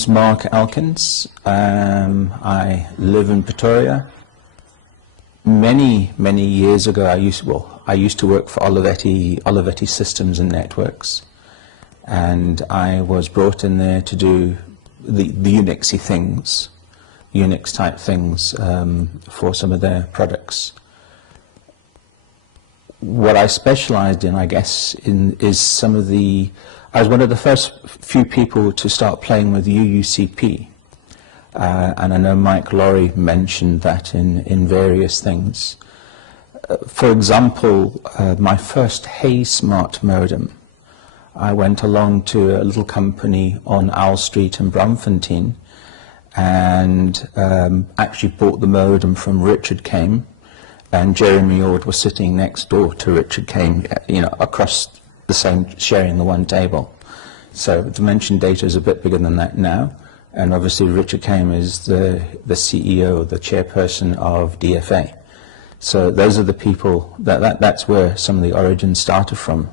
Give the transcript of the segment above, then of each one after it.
name's Mark Elkins. I live in Pretoria. Many years ago, I used to work for Olivetti Systems and Networks, and I was brought in there to do the Unixy things, Unix type things for some of their products. What I specialized in, I guess, is some of the. I was one of the first few people to start playing with UUCP. And I know Mike Laurie mentioned that in various things. For example, my first Hey Smart modem, I went along to a little company on Owl Street in Braamfontein and actually bought the modem from Richard Kame, and Jeremy Ord was sitting next door to Richard Kame, across the same, sharing the one table. So Dimension Data is a bit bigger than that now. And obviously Richard Kame is the CEO, the chairperson of DFA. So those are the people, that's where some of the origins started from.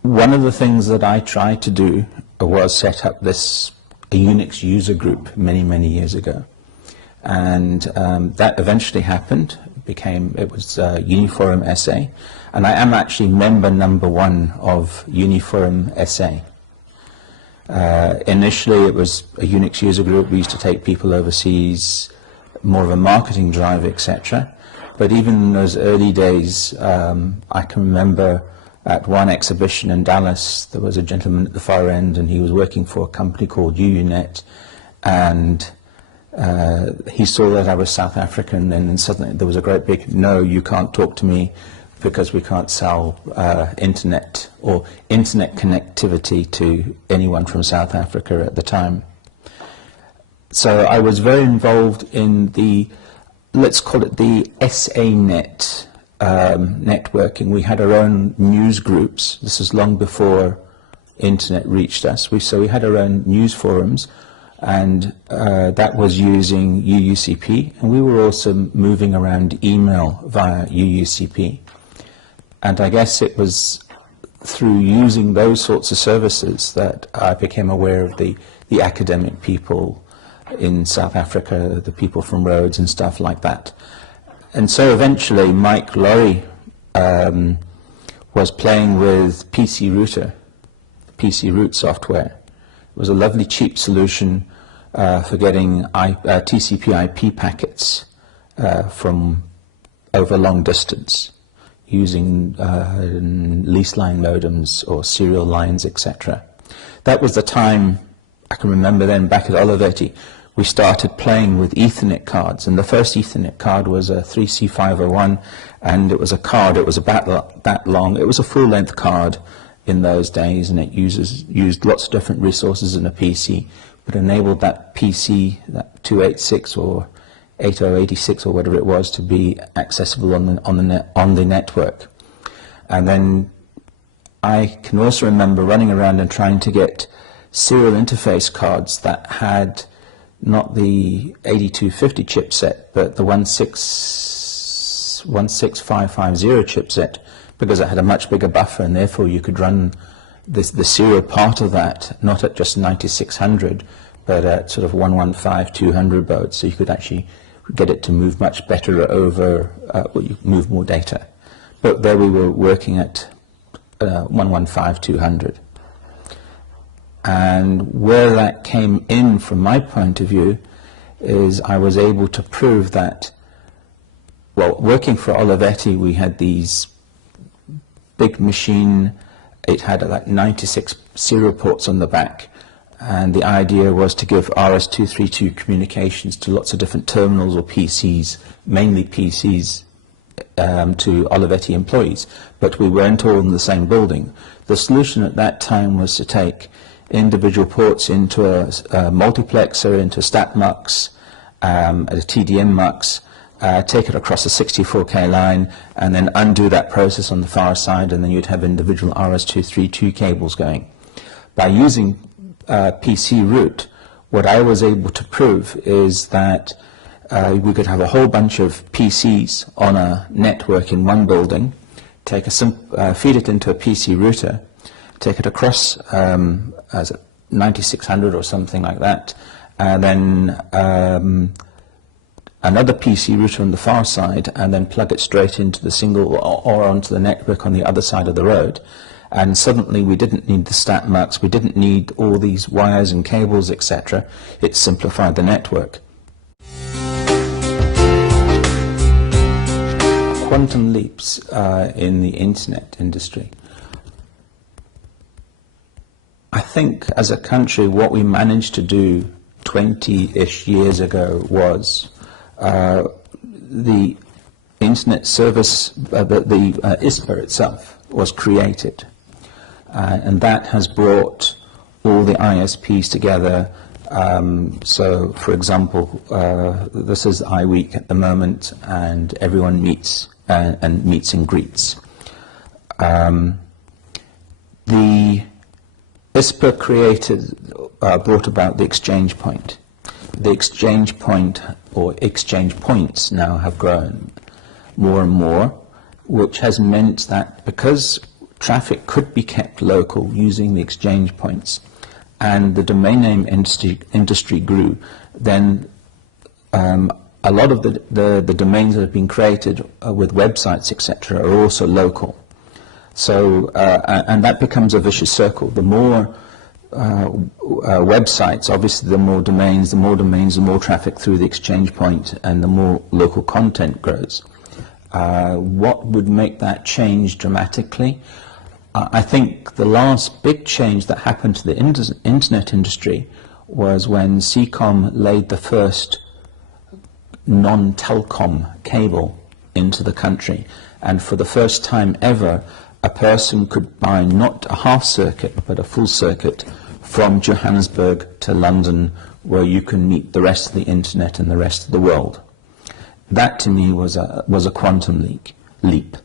One of the things that I tried to do was set up a Unix user group many years ago. And that eventually happened. It was Uniforum SA. And I am actually member #1 of Uniforum SA. Initially, it was a Unix user group. We used to take people overseas, more of a marketing drive, etc. But even in those early days, I can remember at one exhibition in Dallas, there was a gentleman at the far end, and he was working for a company called UUNet, and he saw that I was South African, and then suddenly there was a great big, no, you can't talk to me, because we can't sell internet or internet connectivity to anyone from South Africa at the time. So I was very involved in the, let's call it the SANet networking. We had our own news groups. This is long before internet reached us. So we had our own news forums, and that was using UUCP, and we were also moving around email via UUCP. And I guess it was through using those sorts of services that I became aware of the academic people in South Africa, the people from Rhodes and stuff like that. And so eventually Mike Laurie was playing with PC Router, PC Root software. It was a lovely cheap solution for getting TCP IP packets from over long distance, using lease line modems or serial lines, etc. That was the time, I can remember then, back at Olivetti, we started playing with Ethernet cards, and the first Ethernet card was a 3C501, and it was a card, it was about that long. It was a full-length card in those days, and it used lots of different resources in a PC, but enabled that PC, that 286 or 8086 or whatever it was, to be accessible on the network. And then I can also remember running around and trying to get serial interface cards that had not the 8250 chipset, but the 16550 chipset, because it had a much bigger buffer, and therefore you could run the serial part of that not at just 9600, but at sort of 115-200 baud, so you could actually get it to move much better over, you move more data. But there we were working at 115-200. And where that came in from my point of view is I was able to prove that, well, working for Olivetti, we had these big machine, it had like 96 serial ports on the back, and the idea was to give RS-232 communications to lots of different terminals or PCs, mainly PCs, to Olivetti employees, but we weren't all in the same building. The solution at that time was to take individual ports into a multiplexer, into StatMux, a TDM mux, take it across a 64K line, and then undo that process on the far side, and then you'd have individual RS-232 cables going. By using PC root, what I was able to prove is that we could have a whole bunch of PCs on a network in one building, feed it into a PC router, take it across as 9600 or something like that, and then another PC router on the far side, and then plug it straight into the single or onto the network on the other side of the road. And suddenly we didn't need the stat mucks, we didn't need all these wires and cables, etc. It simplified the network. Quantum leaps in the internet industry. I think as a country what we managed to do 20-ish years ago was the internet service, the ISPA itself was created, and that has brought all the ISPs together. So for example, this is iWeek at the moment, and everyone meets and meets and greets. The ISPA brought about the exchange point. The exchange point, or exchange points, now have grown more and more, which has meant that because traffic could be kept local using the exchange points, and the domain name industry grew, then a lot of the domains that have been created with websites, etc., are also local. So, and that becomes a vicious circle. The more websites, obviously the more domains, the more traffic through the exchange point, and the more local content grows. What would make that change dramatically? I think the last big change that happened to the internet industry was when CCOM laid the first non-telcom cable into the country, and for the first time ever a person could buy not a half circuit but a full circuit from Johannesburg to London, where you can meet the rest of the internet and the rest of the world. That to me was a quantum leap.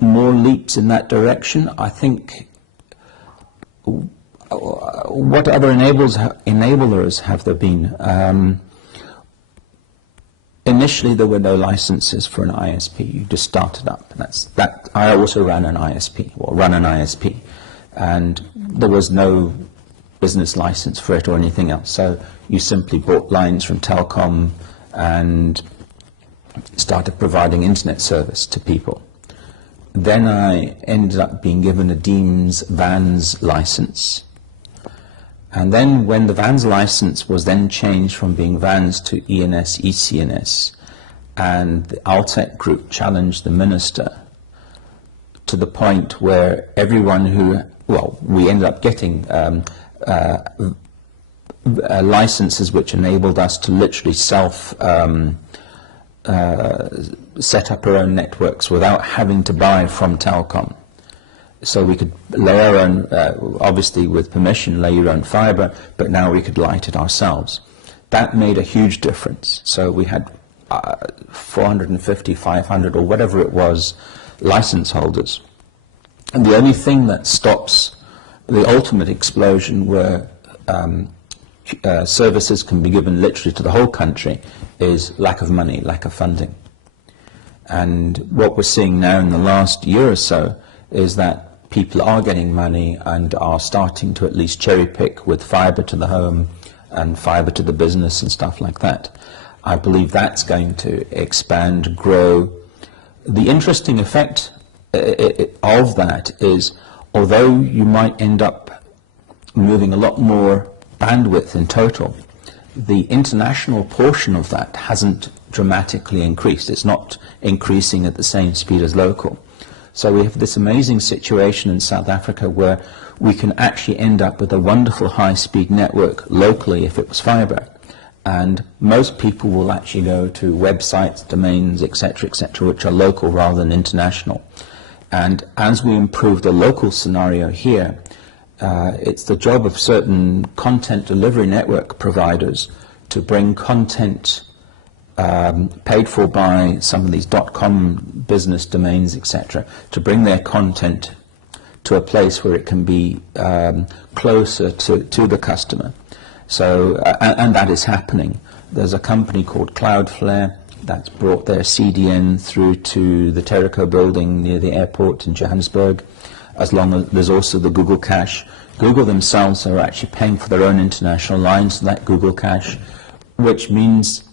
More leaps in that direction. I think what other enablers have there been? Initially, there were no licenses for an ISP. You just started up. That. I also ran an ISP, or run an ISP, and there was no business license for it or anything else. So you simply bought lines from Telcom and started providing internet service to people. Then I ended up being given a Deems VANS license. And then when the VANS license was then changed from being VANS to ENS, ECNS, and the Altec group challenged the minister to the point where everyone who, well, we ended up getting licenses which enabled us to literally set up our own networks without having to buy from Telcom. So we could lay our own, obviously with permission, lay your own fiber, but now we could light it ourselves. That made a huge difference. So we had 450, 500, or whatever it was, license holders. And the only thing that stops the ultimate explosion, where services can be given literally to the whole country, is lack of money, lack of funding. And what we're seeing now in the last year or so is that people are getting money and are starting to at least cherry pick with fiber to the home and fiber to the business and stuff like that. I believe that's going to expand, grow. The interesting effect of that is, although you might end up moving a lot more bandwidth in total, the international portion of that hasn't dramatically increased. It's not increasing at the same speed as local. So we have this amazing situation in South Africa where we can actually end up with a wonderful high-speed network locally if it was fiber. And most people will actually go to websites, domains, etc., which are local rather than international. And as we improve the local scenario here, it's the job of certain content delivery network providers to bring content paid for by some of these .com business domains, etc., to bring their content to a place where it can be closer to the customer. So, and that is happening. There's a company called Cloudflare that's brought their CDN through to the Terrico building near the airport in Johannesburg. As long as there's also the Google cache. Google themselves are actually paying for their own international lines, that Google cache, which means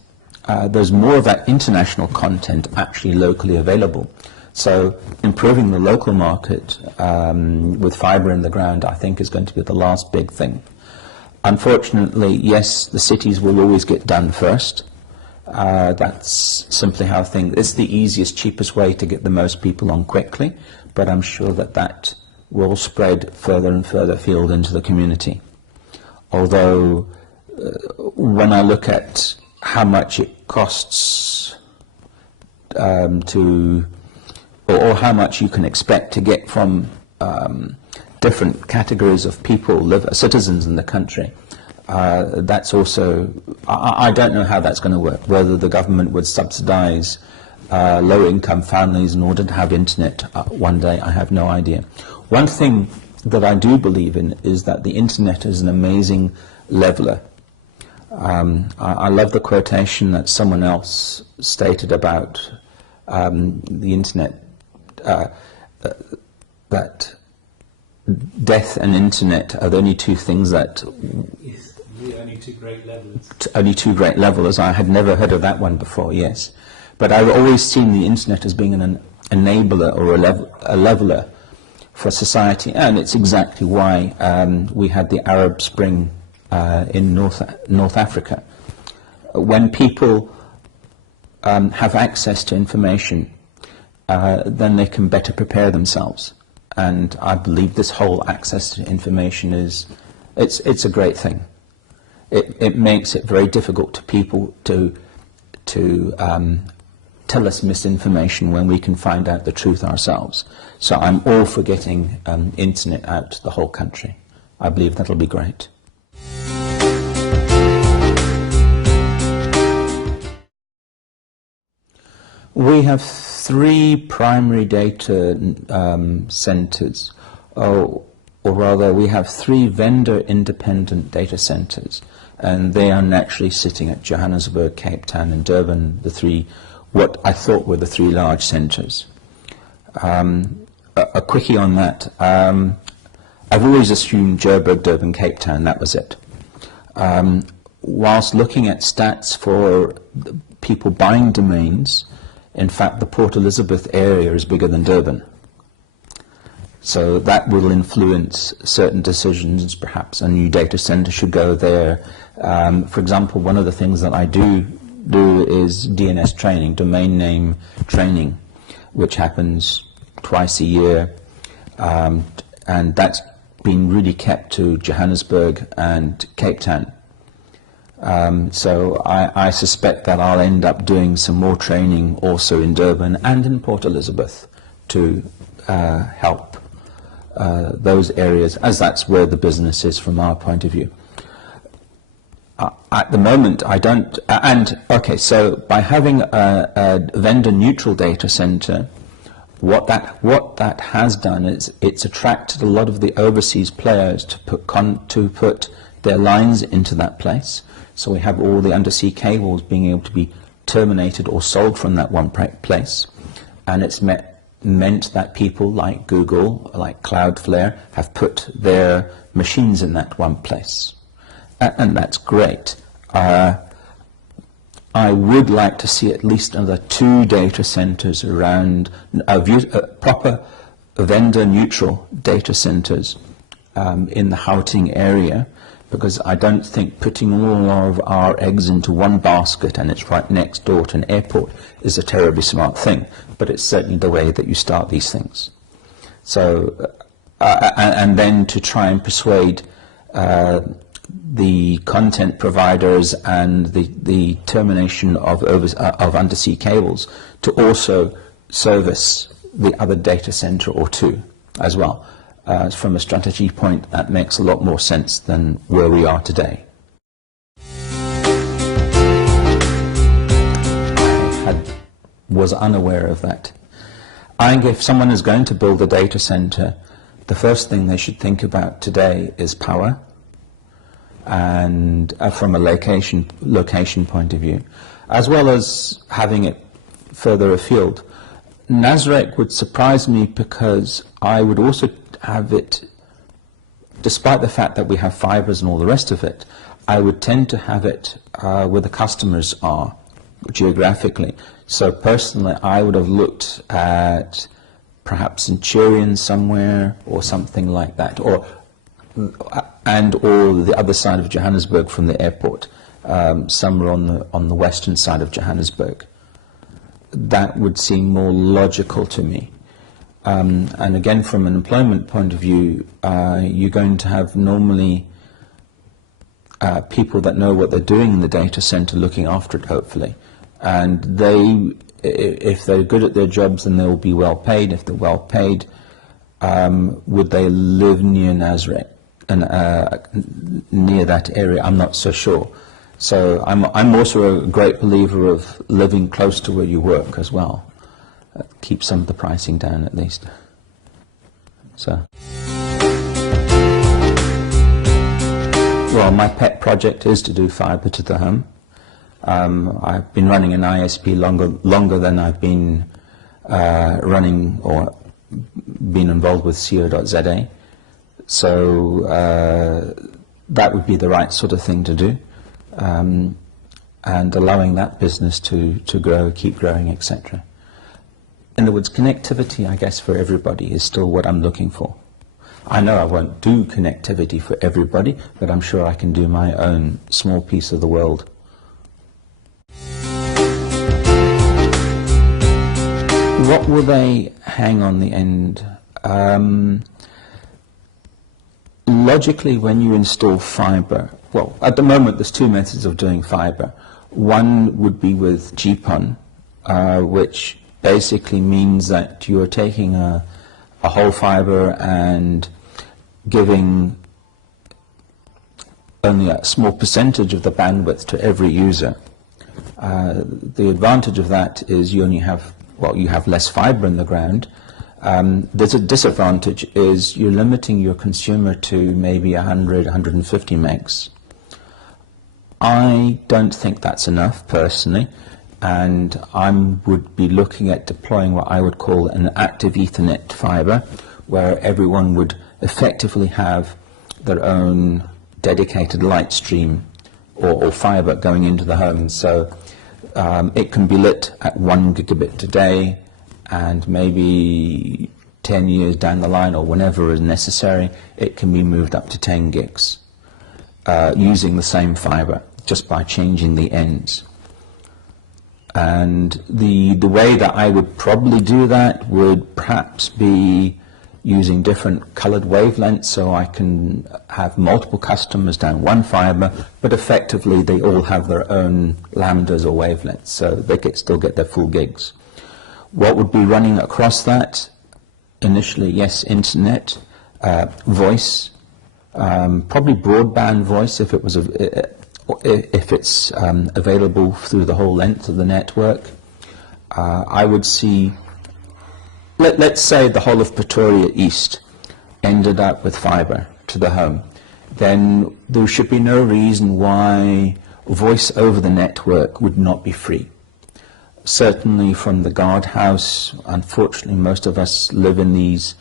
there's more of that international content actually locally available. So improving the local market with fibre in the ground, I think, is going to be the last big thing. Unfortunately, yes, the cities will always get done first. That's simply how things. It's the easiest, cheapest way to get the most people on quickly, but I'm sure that that will spread further and further afield into the community. Although, when I look at how much it costs or how much you can expect to get from different categories of people, citizens in the country, that's also, I don't know how that's going to work, whether the government would subsidize low-income families in order to have internet one day, I have no idea. One thing that I do believe in is that the internet is an amazing leveler. I love the quotation that someone else stated about the internet, that death and internet are the only two things that... Only two great levelers. Only two great levelers. I had never heard of that one before, yes. But I've always seen the internet as being an enabler or a leveler for society, and it's exactly why we had the Arab Spring in North Africa. When people have access to information, then they can better prepare themselves. And I believe this whole access to information it's a great thing. It makes it very difficult to people to tell us misinformation when we can find out the truth ourselves. So I'm all for getting internet out to the whole country. I believe that'll be great. We have 3 primary data centers, or rather we have 3 vendor-independent data centers, and they are naturally sitting at Johannesburg, Cape Town and Durban, the 3, what I thought were the 3 large centers. A quickie on that. I've always assumed Joburg, Durban, Cape Town, that was it. Whilst looking at stats for people buying domains, in fact, the Port Elizabeth area is bigger than Durban. So that will influence certain decisions. Perhaps a new data center should go there. For example, one of the things that I do is DNS training, domain name training, which happens twice a year. And that's been really kept to Johannesburg and Cape Town. So I suspect that I'll end up doing some more training also in Durban and in Port Elizabeth to help those areas, as that's where the business is from our point of view. At the moment, I don't, so by having a vendor-neutral data center, what that has done is it's attracted a lot of the overseas players to put their lines into that place. So we have all the undersea cables being able to be terminated or sold from that one place. And it's meant that people like Google, like Cloudflare, have put their machines in that one place. And that's great. I would like to see at least another 2 data centers around, proper vendor-neutral data centers in the Gauteng area, because I don't think putting all of our eggs into one basket and it's right next door to an airport is a terribly smart thing, but it's certainly the way that you start these things. So, and then to try and persuade the content providers and the termination of undersea cables to also service the other data center or 2 as well. From a strategy point, that makes a lot more sense than where we are today. I was unaware of that. I think if someone is going to build a data center, the first thing they should think about today is power, and from a location point of view, as well as having it further afield. Nasrec would surprise me because I would also have it despite the fact that we have fibres and all the rest of it, I would tend to have it where the customers are geographically. So personally, I would have looked at perhaps Centurion somewhere or something like that, or the other side of Johannesburg from the airport, somewhere on the western side of Johannesburg. That would seem more logical to me. And again, from an employment point of view, you're going to have normally people that know what they're doing in the data center looking after it, hopefully. And they, if they're good at their jobs, then they'll be well paid. If they're well paid, would they live near Nazareth and near that area? I'm not so sure. So I'm also a great believer of living close to where you work as well. Keep some of the pricing down at least. So. Well, my pet project is to do fibre to the home. I've been running an ISP longer than I've been running or been involved with CO.za. So that would be the right sort of thing to do. And allowing that business to grow, keep growing, etc. In other words, connectivity, I guess, for everybody is still what I'm looking for. I know I won't do connectivity for everybody, but I'm sure I can do my own small piece of the world. What will they hang on the end? Logically, when you install fibre, well, at the moment there's two methods of doing fibre. One would be with GPON, which basically means that you're taking a whole fibre and giving only a small percentage of the bandwidth to every user. The advantage of that is you only have, well, you have less fibre in the ground. There's a disadvantage, is you're limiting your consumer to maybe 100, 150 megs. I don't think that's enough personally, and I would be looking at deploying what I would call an active Ethernet fibre, where everyone would effectively have their own dedicated light stream or fibre going into the home. So it can be lit at 1 gigabit today, and maybe 10 years down the line or whenever is necessary, it can be moved up to 10 gigs using the same fibre, just by changing the ends. And the way that I would probably do that would perhaps be using different coloured wavelengths, so I can have multiple customers down one fibre, but effectively they all have their own lambdas or wavelengths, so they could still get their full gigs. What would be running across that? Initially, yes, internet, voice, probably broadband voice if it was if it's available through the whole length of the network. I would see, let's say the whole of Pretoria East ended up with fibre to the home, then there should be no reason why voice over the network would not be free. Certainly from the guardhouse, unfortunately most of us live in these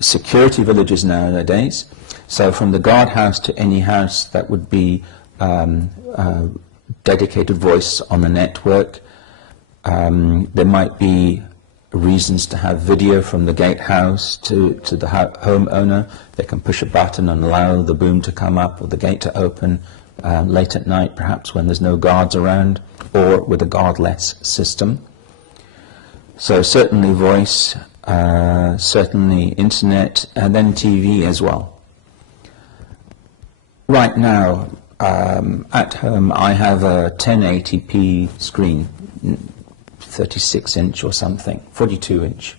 security villages nowadays, so from the guardhouse to any house that would be dedicated voice on the network. There might be reasons to have video from the gatehouse to the homeowner. They can push a button and allow the boom to come up or the gate to open late at night, perhaps when there's no guards around, or with a guardless system. So certainly voice, certainly internet, and then TV as well. Right now, at home, I have a 1080p screen, 36-inch or something, 42-inch.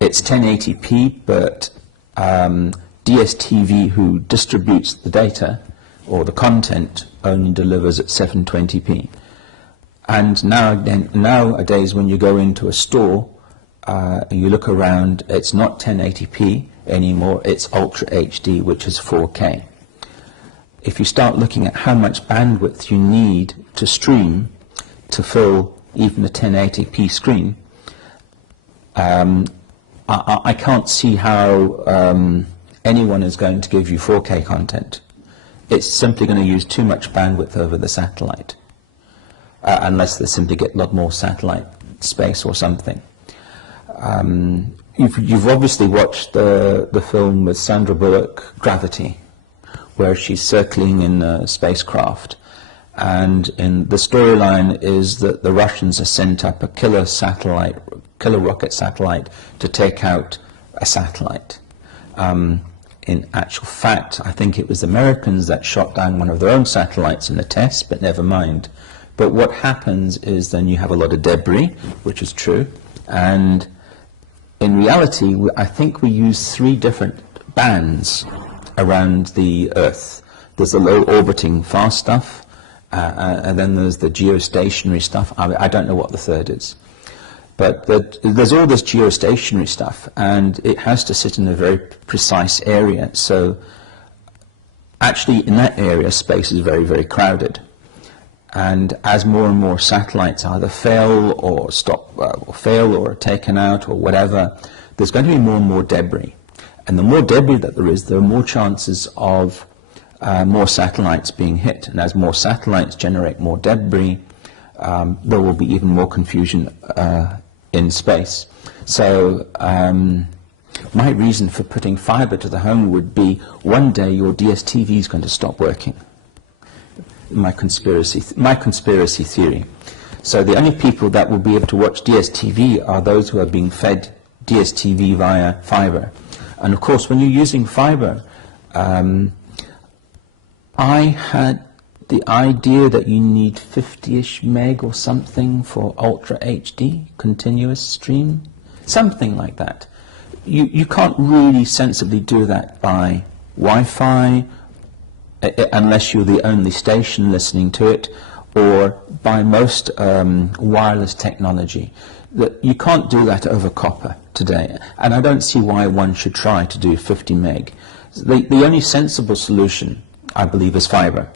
It's 1080p, but DSTV, who distributes the data or the content, only delivers at 720p. And nowadays, when you go into a store and you look around, it's not 1080p anymore, it's Ultra HD, which is 4K. If you start looking at how much bandwidth you need to stream to fill even a 1080p screen, I can't see how anyone is going to give you 4K content. It's simply going to use too much bandwidth over the satellite, unless they simply get a lot more satellite space or something. You've obviously watched the film with Sandra Bullock, Gravity, where she's circling in a spacecraft, and in the storyline is that the Russians have sent up a killer rocket satellite to take out a satellite. In actual fact, I think it was the Americans that shot down one of their own satellites in a test, but never mind. But what happens is then you have a lot of debris, which is true, and in reality, I think we use 3 different bands around the Earth. There's the low orbiting fast stuff, and then there's the geostationary stuff. I don't know what the third is. But there's all this geostationary stuff, and it has to sit in a very precise area. So actually in that area, space is very, very crowded. And as more and more satellites either fail or stop, or fail or are taken out or whatever, there's going to be more and more debris. And the more debris that there are more chances of more satellites being hit. And as more satellites generate more debris, there will be even more confusion in space. So my reason for putting fiber to the home would be one day your DSTV is going to stop working. My conspiracy theory. So the only people that will be able to watch DSTV are those who are being fed DSTV via fiber. And of course, when you're using fiber, I had the idea that you need 50-ish meg or something for Ultra HD, continuous stream, something like that. You can't really sensibly do that by Wi-Fi, unless you're the only station listening to it, or by most wireless technology. You can't do that over copper today, and I don't see why one should try to do 50 meg. The only sensible solution, I believe, is fiber.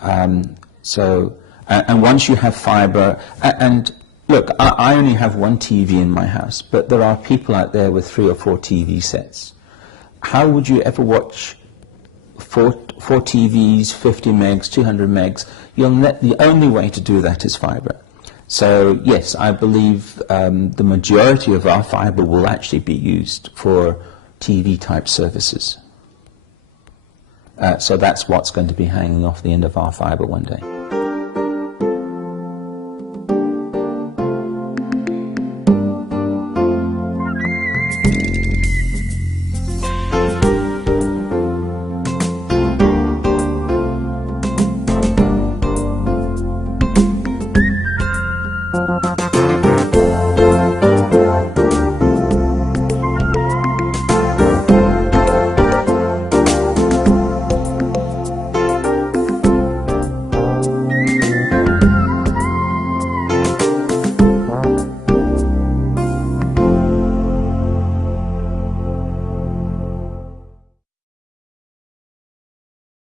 And once you have fiber, and look, I only have one TV in my house, but there are people out there with 3 or 4 TV sets. How would you ever watch 4 TVs, 50 megs, 200 megs? The only way to do that is fiber. So yes, I believe the majority of our fiber will actually be used for TV type services. So that's what's going to be hanging off the end of our fiber one day.